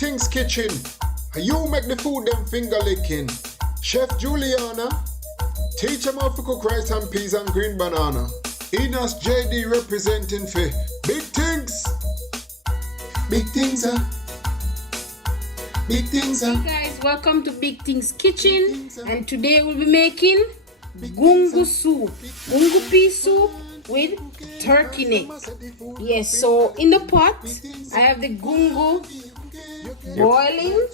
Things Kitchen. You make the food them finger licking. Chef Juliana, teach them how to cook rice and peas and green banana. Enos JD representing for Big Things. Big Things, Big Things, Hey guys, welcome to Big Things Kitchen, and today we'll be making gungo soup, gungo pea soup with turkey neck. Yes, so in the pot I have the gungo boiling.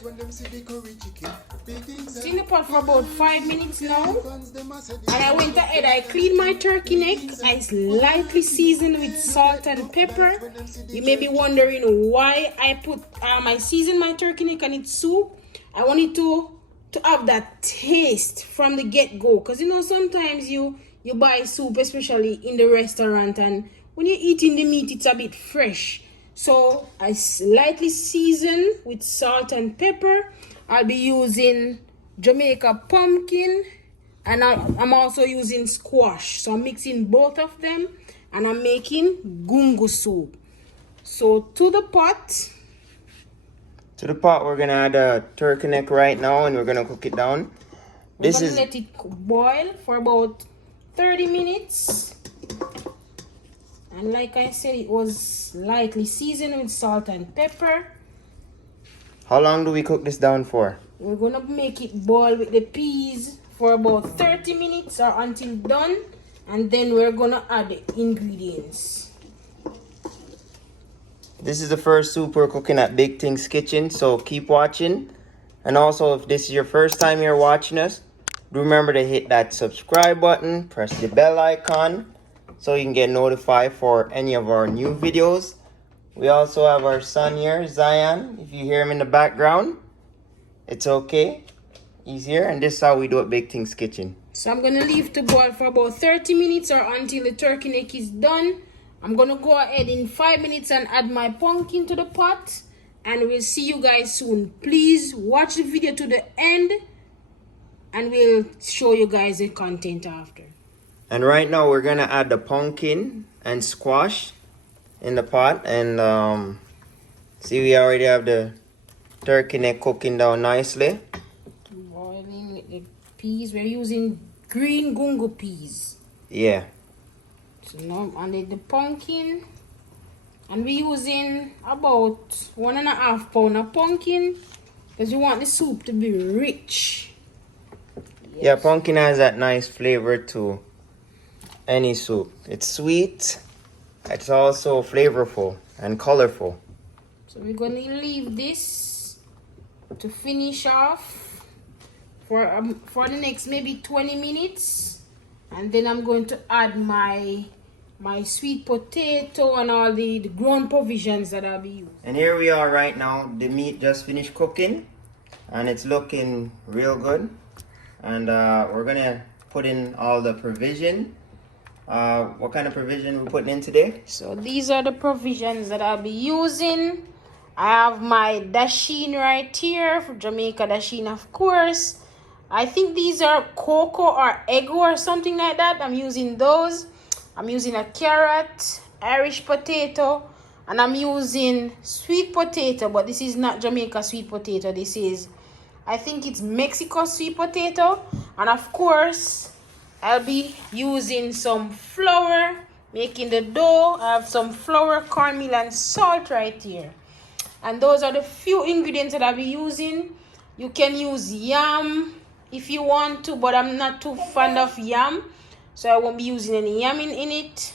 It's in the pot for about 5 minutes now, and I went ahead, I cleaned my turkey neck. I lightly seasoned with salt and pepper. You may be wondering why I seasoned my turkey neck and its soup. I wanted to have that taste from the get-go, because you know sometimes you buy soup, especially in the restaurant, and when you're eating the meat it's a bit fresh. So I lightly season with salt and pepper. I'll be using Jamaican pumpkin, and I'm also using squash. So I'm mixing both of them, and I'm making gungo soup. So to the pot we're gonna add a turkey neck right now, and we're gonna cook it down. We're gonna let it boil for about 30 minutes. And like I said, it was lightly seasoned with salt and pepper. How long do we cook this down for? We're gonna make it boil with the peas for about 30 minutes or until done, and then we're gonna add the ingredients. This is the first soup we're cooking at Big Things Kitchen, so keep watching. And also, if this is your first time you're watching us, remember to hit that subscribe button, press the bell icon, so you can get notified for any of our new videos. We also have our son here, Zion. If you hear him in the background, it's okay. He's here, and this is how we do at Big Things Kitchen. So I'm gonna leave to boil for about 30 minutes or until the turkey neck is done. I'm gonna go ahead in 5 minutes and add my pumpkin to the pot, and we'll see you guys soon. Please watch the video to the end, and we'll show you guys the content after. And right now we're gonna add the pumpkin and squash in the pot, and see, we already have the turkey neck cooking down nicely. Boiling with the peas. We're using green gungo peas. Yeah. So now I'm adding the pumpkin, and we're using about 1.5 pounds of pumpkin because we want the soup to be rich. Yes. Yeah, pumpkin has that nice flavor to any soup. It's sweet, it's also flavorful and colorful. So we're gonna leave this to finish off for the next maybe 20 minutes, and then I'm going to add my sweet potato and all the ground provisions that I'll be using. And here we are right now. The meat just finished cooking, and it's looking real good. And we're gonna put in all the provision. What kind of provision we're putting in today? So these are the provisions that I'll be using. I have my dasheen right here, for Jamaica dasheen, of course. I think these are cocoa or egg or something like that. I'm using those. I'm using a carrot, Irish potato, and I'm using sweet potato, but this is not Jamaica sweet potato. This is, I think it's Mexico sweet potato. And of course, I'll be using some flour, making the dough. I have some flour, cornmeal, and salt right here. And those are the few ingredients that I'll be using. You can use yam if you want to, but I'm not too fond of yam, so I won't be using any yam in it.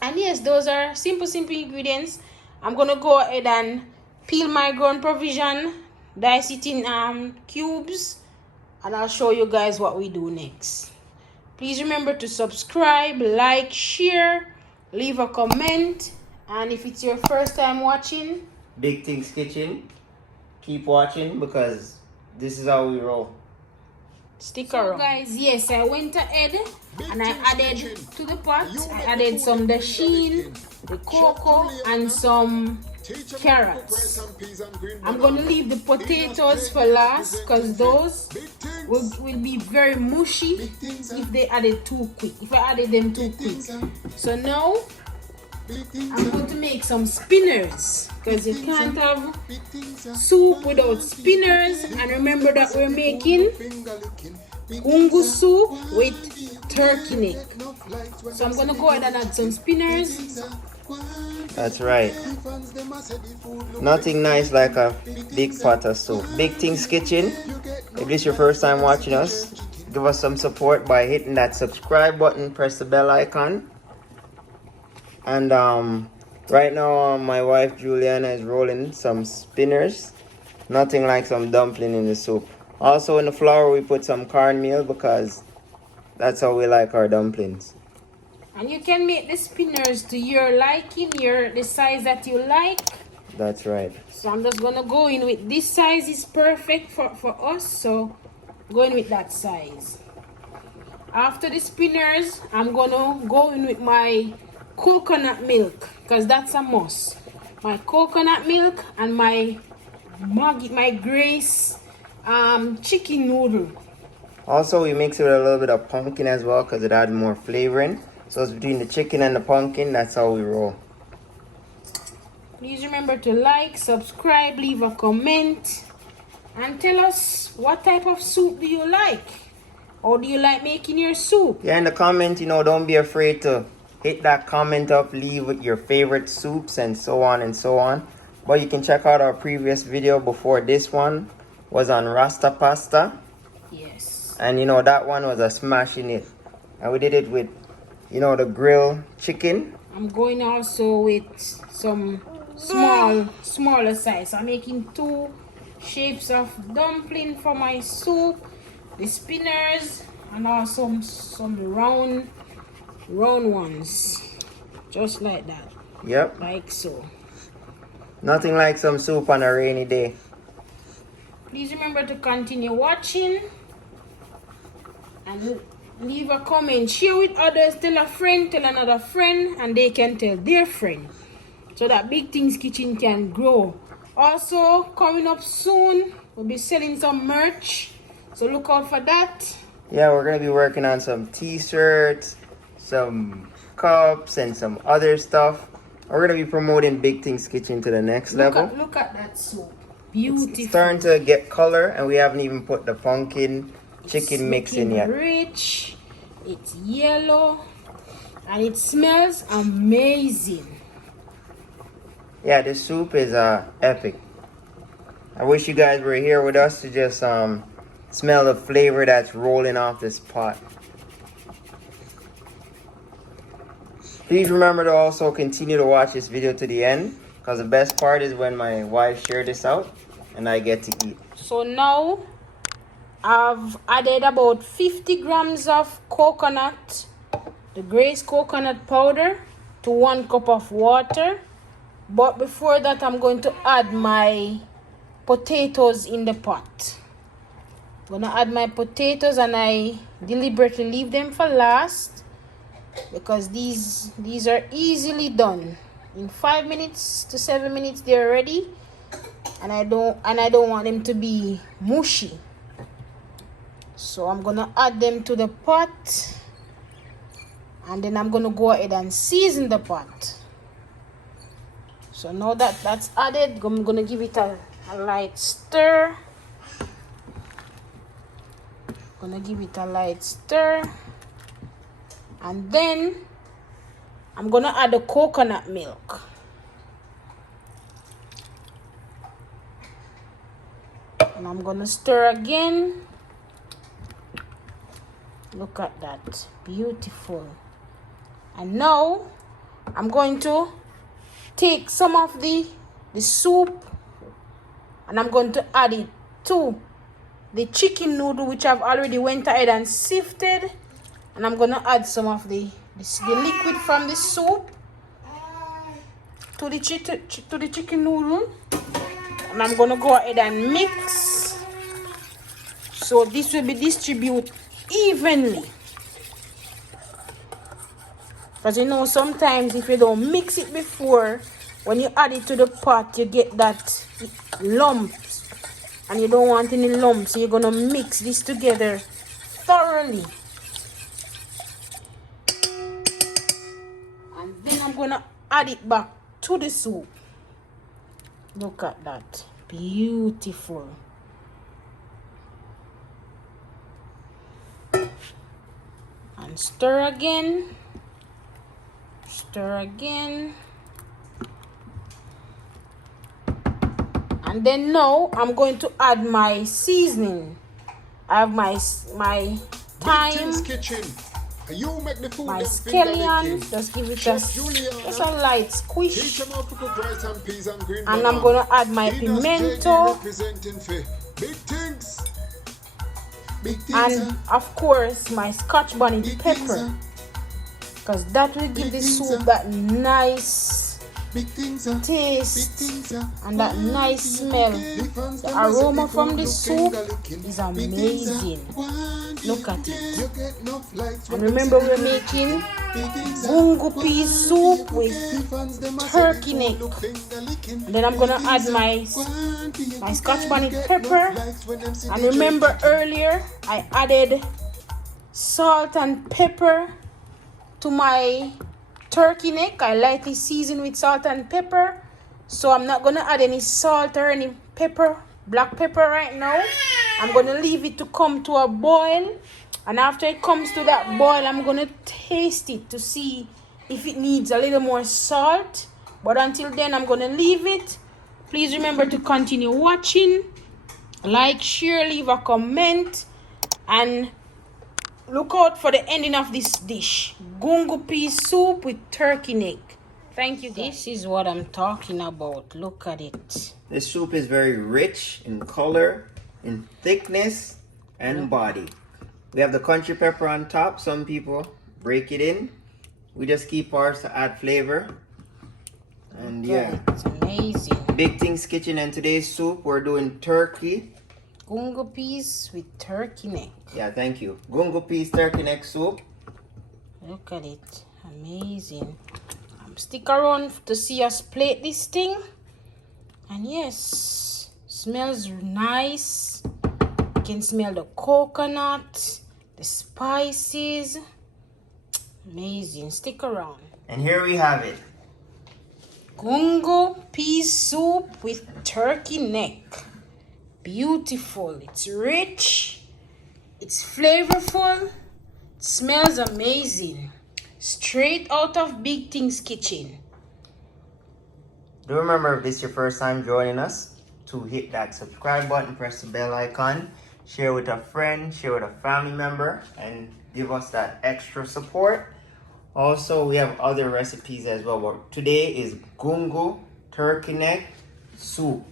And yes, those are simple ingredients. I'm gonna go ahead and peel my ground provision, dice it in cubes, and I'll show you guys what we do next. Please remember to subscribe, like, share, leave a comment, and if it's your first time watching Big Things Kitchen, keep watching, because this is how we roll. Stick around. So guys, yes, I went ahead and I added to the pot, I added some dasheen, the cocoa, and some carrots. I'm gonna leave the potatoes for last, because those will be very mushy if they added too quick, if I added them too quick. So now I'm going to make some spinners because you can't have soup without spinners. And remember that we're making gungo soup with turkey neck. So I'm going to go ahead and add some spinners. That's right. Nothing nice like a big pot of soup. Big Things Kitchen. If this is your first time watching us, give us some support by hitting that subscribe button, press the bell icon. And right now my wife Juliana is rolling some spinners. Nothing like some dumpling in the soup. Also in the flour we put some cornmeal because that's how we like our dumplings. And you can make the spinners to your liking, the size that you like. That's right. So I'm just gonna go in with this size is perfect for us, so go in with that size. After the spinners, I'm gonna go in with my coconut milk because that's a must. My coconut milk and my Grace chicken noodle. Also we mix it with a little bit of pumpkin as well because it adds more flavoring. So it's between the chicken and the pumpkin, that's how we roll. Please remember to like, subscribe, leave a comment, and tell us what type of soup do you like? Or do you like making your soup? Yeah, in the comment, don't be afraid to hit that comment up, leave with your favorite soups and so on and so on. But you can check out our previous video before this one was on Rasta pasta. Yes. And that one was a smashing it. And we did it with the grilled chicken. I'm going also with some smaller size. I'm making 2 shapes of dumpling for my soup, the spinners, and also some round ones, just like that. Yep. Like so. Nothing like some soup on a rainy day. Please remember to continue watching and leave a comment, share with others, tell a friend, tell another friend, and they can tell their friend so that Big Things Kitchen can grow. Also coming up soon, we'll be selling some merch, so look out for that. Yeah, we're gonna be working on some t-shirts, some cups, and some other stuff. We're gonna be promoting Big Things Kitchen to the next level. Look at that soup, beautiful. It's starting to get color, and we haven't even put the pumpkin chicken mix in yet. Rich, it's yellow, and it smells amazing. Yeah, this soup is epic. I wish you guys were here with us to just smell the flavor that's rolling off this pot. Please remember to also continue to watch this video to the end, because the best part is when my wife shared this out and I get to eat. So now I've added about 50 grams of coconut, the Grace coconut powder, to 1 cup of water. But before that, I'm going to add my potatoes in the pot. I'm gonna add my potatoes, and I deliberately leave them for last because these are easily done. In 5 minutes to 7 minutes they're ready, and I don't want them to be mushy. So I'm gonna add them to the pot, and then I'm gonna go ahead and season the pot. So now that that's added, I'm gonna give it a light stir. And then I'm gonna add the coconut milk. And I'm gonna stir again. Look at that, beautiful. And now I'm going to take some of the soup, and I'm going to add it to the chicken noodle, which I've already went ahead and sifted, and I'm going to add some of the liquid from the soup to the chicken noodle, and I'm going to go ahead and mix, so this will be distributed evenly. Because sometimes if you don't mix it before, when you add it to the pot, you get that lumps, and you don't want any lumps, so you're gonna mix this together thoroughly. And then I'm gonna add it back to the soup. Look at that. Beautiful. And stir again. Stir again. And then now I'm going to add my seasoning. I have my thyme, Kitchen. You make the food my them finger scallion. licking. Just give it Chef Juliana. just a light Teach squish. them how to cook rice and peas and green And banana. I'm gonna add my Inas pimento. JD representing for big things. Big things. And of course my scotch bonnet Big pepper. things, Because that will give the soup that nice big things, taste things, and that nice smell. The aroma from the soup is amazing. Look at it. And remember, we're making gungo pea soup with turkey neck. And then I'm gonna add my scotch bonnet pepper. And remember earlier I added salt and pepper to my turkey neck. I lightly season with salt and pepper, so I'm not gonna add any salt or any pepper, black pepper right now. I'm gonna leave it to come to a boil, and after it comes to that boil, I'm gonna taste it to see if it needs a little more salt. But until then, I'm gonna leave it. Please remember to continue watching, like, share, leave a comment, and look out for the ending of this dish. Gungo pea soup with turkey neck. Thank you guys. This is what I'm talking about. Look at it. This soup is very rich in color, in thickness, and body. We have the country pepper on top. Some people break it in. We just keep ours to add flavor. And yeah, It's amazing. Big Things Kitchen, and today's soup we're doing turkey. Gungo peas with turkey neck. Yeah, thank you. Gungo peas turkey neck soup. Look at it. Amazing. Stick around to see us plate this thing. And yes, smells nice. You can smell the coconut, the spices. Amazing. Stick around. And here we have it. Gungo pea soup with turkey neck. Beautiful. It's rich. It's flavorful. It smells amazing. Straight out of Big Things Kitchen. Do remember, if this is your first time joining us, to hit that subscribe button, press the bell icon, share with a friend, share with a family member, and give us that extra support. Also, we have other recipes as well, but today is gungo turkey neck soup.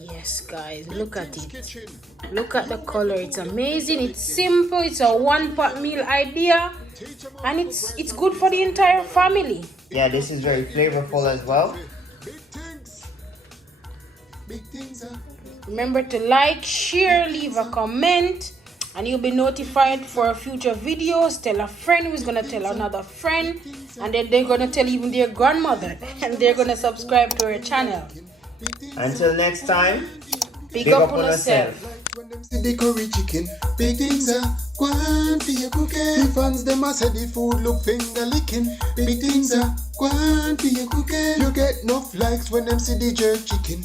Yes, guys, look at it. Look at the color. It's amazing. It's simple. It's a one-pot meal idea, and it's good for the entire family. Yeah, this is very flavorful as well. Remember to like, share, leave a comment, and you'll be notified for future videos. Tell a friend who's gonna tell another friend, and then they're gonna tell even their grandmother, and they're gonna subscribe to our channel. Until next time, Big up on yourself. When them see the curry chicken, big things are going for your cooking. The fans them a say the food look finger licking. Big things are going for your cooking. You get enough likes when them see the jerk chicken.